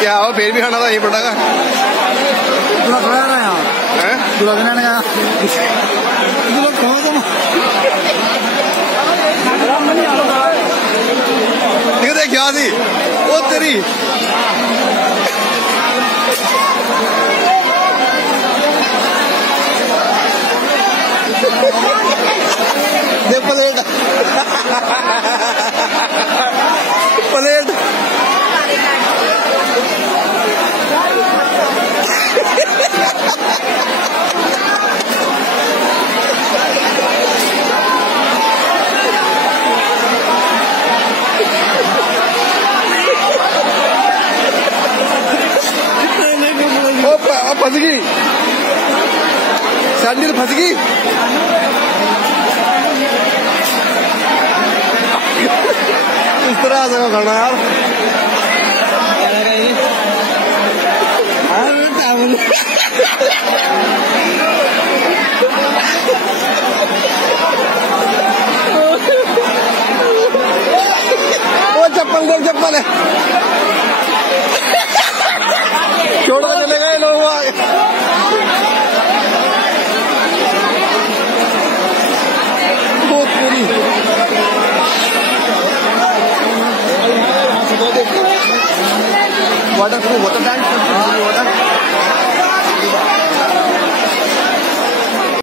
क्या हो फिर भी खाना था यही पड़ेगा क्या थी वो तेरी प्लेट प्लेट फंस गई सैंडल फंस गई इस तरह से खाना यार वो चप्पल दे चप्पल है छोड़ के चले गए लोग वाटर प्रूफ वाटर टैंक